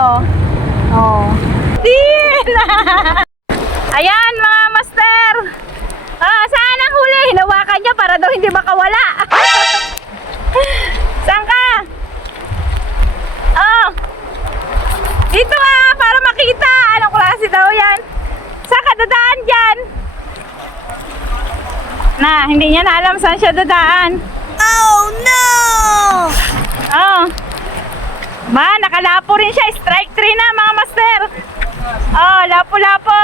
Oh. Din! Ayan mga master. Saan ang huli? Hinawakan niya para daw hindi makawala. Saan ka? Dito para makita. Anong klase daw yan? Saan ka dadaan dyan? Hindi niya na alam saan siya dadaan. Oh no! Nakalapo rin siya. Strike 3 na mga master. Lapo-lapo.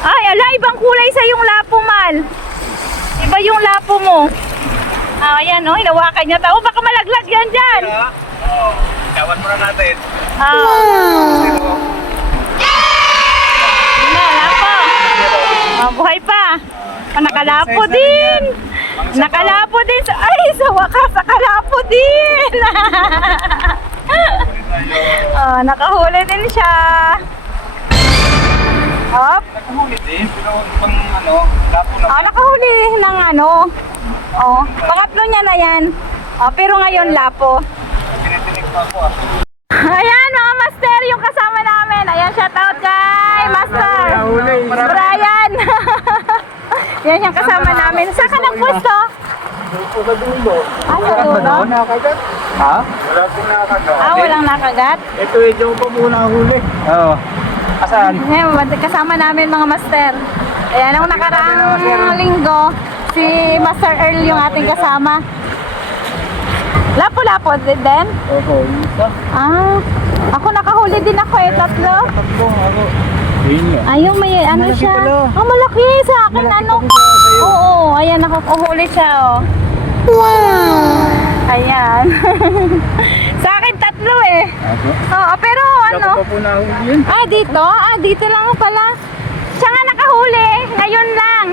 Ay, ala, ibang kulay sa yung lapo, Mal. Iba yung lapo mo. Ayan, hinawakan niya. Baka malaglag yan dyan. Kawan muna natin. Lapo. Buhay pa. Nakalapo din. Nakalapo din. Ay, sa wakas, nakalapo din. Nakahuli din siya. Hop. Nakahuli din, pero pang lapo na. Nakahuli ng pangatlo niya na yan. Pero ngayon lapo. Tinitinig pa ako Ayan mga master, yung kasama namin. Ayan, shoutout kay Master Brian. Yan yung kasama namin. Saan ka nagpusto? Sa dulo. Sa dulo? Nakagat? Ha? Wala pong nakagat. Walang nakagat? Ito yung pa muna huli. Oo. Asan? Ayan, kasama namin mga master. Ayan, ang nakaraang linggo, si Master Earl yung ating kasama. Lapo-lapo din? Oo, isa. Ako nakahuli din ako tatlo. Tatlo ako. Yun. Ayun, may Malaki siya. pala. Malaki sa akin. Malaki pa sa'yo. Oo, ayan, nakahuli siya. Wow! Ayan. Sa akin tatlo pero Dapat pa po na yun. dito? Dito lang pala. Siya nga nakahuli. Ngayon lang.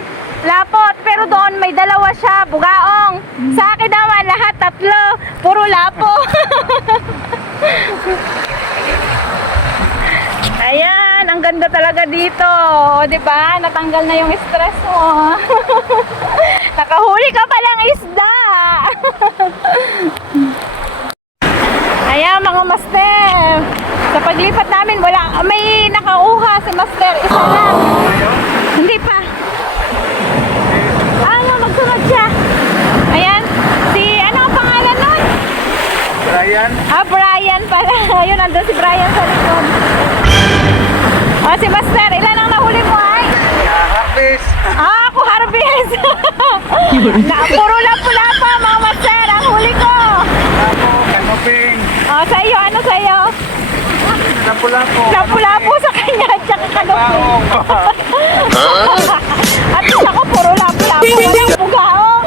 Lapot. Pero doon may dalawa siya. Bugaong. Sa akin naman lahat tatlo. Puro lapo. Ayan. Ang ganda talaga dito. Diba? Natanggal na yung stress mo. Nakahuli ka palang isda. Ayan mga master. Sa paglipat namin may nakauha si master. Isa lang. Hindi pa. Magsunod siya. Ayan. Ano ang pangalan nun? Brian. Brian pala. Ayun, nandun si Brian sa likod. Si master, ilan ang nahuli mo ay? Harvest. Ako harvest. Puro lapo-lapo mga master. Ang huli ko. Lapo, kanoping. Sa iyo, ano sa iyo? Lapo-lapo. Lapo-lapo sa kanya at saka kanoping. At ako, puro lapo-lapo. Walang bugaong.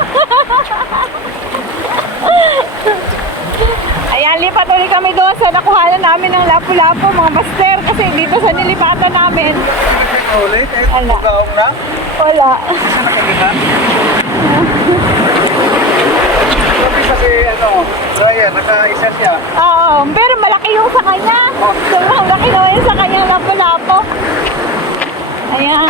Ayan, lipat ulit kami doon sa nakuhanan namin ng lapu-lapu mga master. Kasi dito sa nilipatan namin. Ulit, Wala. bugaong na. Wala. Nakagina. Kasi Brian, naka-isa siya. Oo, pero malaki yung sa kanya. So, malaki naman yung sa kanya lapu-lapu. Ayan.